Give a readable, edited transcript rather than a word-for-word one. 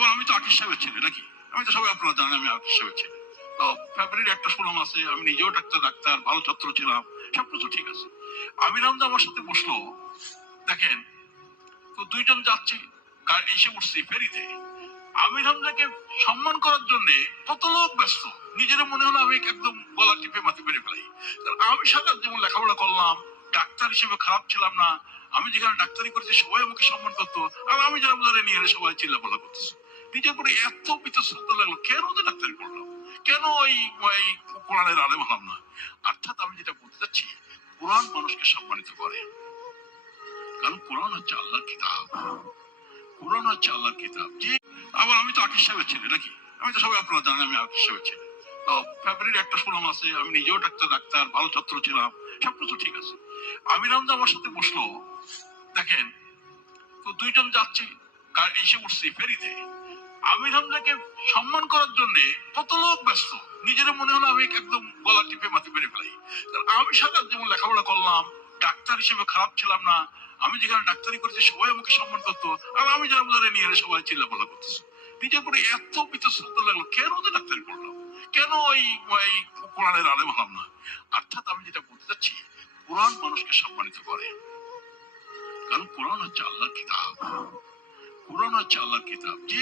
আবার আমি তো আকিস সাহেবের ছেলে নাকি, আমি তো সবাই আপনারা জানেন আমি আকিস সাহেবের ছেলে। তো ফ্যামিলির একটা সুনাম আছে, আমি নিজেও ডাক্তার ভালো ছাত্র ছিলাম, সবকিছু ঠিক আছে। আমির হামজা আমার সাথে বসলো, দেখেন তো দুইজন যাচ্ছি, এসে উঠছি ফেরিতে। আমির হামজাকে সম্মান করার জন্য কত লোক ব্যস্ত, নিজের মনে হলো আমি একদম গলা টিপে মাথা মেরে ফেলাই। আমি সারা যেমন লেখাপড়া করলাম, ডাক্তার হিসেবে খারাপ ছিলাম না, আমি যেখানে ডাক্তারি করেছি সবাই আমাকে সম্মান করতো, আর আমি যেমন নিয়ে এলে সবাই চিল্লাপাল্লা করতেছে। নিজের পরে এত বিতশ্রদ্ধ লাগলো, কেন যে ডাক্তারি করলাম, কেন ওই কোরআনের আলেম হলাম না। অর্থাৎ আমি যেটা বলতে চাচ্ছি, কোরআন মানুষকে সম্মানিত করে, কারণ কোরআন হচ্ছে আল্লাহর কিতাব। কোরআন হচ্ছে আল্লাহর কিতাব। যে আবার আমি তো আকিস সাহেবের ছেলে নাকি, আমি তো সবাই আপনারা জানেন আমি আকিস সাহেবের ছেলে। তো ফ্যামিলির একটা সুনাম আছে, আমি নিজেও ডাক্তার ভালো ছাত্র ছিলাম, সবকিছু ঠিক আছে। আমির হামজা আমার সাথে বসলো, দেখেন তো দুইজন যাচ্ছি, এসে উঠছি ফেরিতে। আমির হামজাকে সম্মান করার জন্য কত লোক ব্যস্ত, নিজের মনে হলো আমি একদম গলা টিপে মাথা মেরে ফেলাই। আমি সারা যেমন লেখাপড়া করলাম, ডাক্তার হিসেবে খারাপ ছিলাম না, আমি যেখানে ডাক্তারি করেছি সবাই আমাকে সম্মান করতো, আর আমি যেমন নিয়ে এলে সবাই চিল্লাপাল্লা করতেছে। নিজের পরে এত বিতশ্রদ্ধ লাগলো, কেন যে ডাক্তারি করলাম, কেন ওই কোরআনের আলেম হলাম না। অর্থাৎ আমি যেটা বলতে চাচ্ছি, কোরআন মানুষকে সম্মানিত করে, কারণ কোরআন হচ্ছে আল্লাহর কিতাব। কোরআন হচ্ছে আল্লাহর কিতাব। যে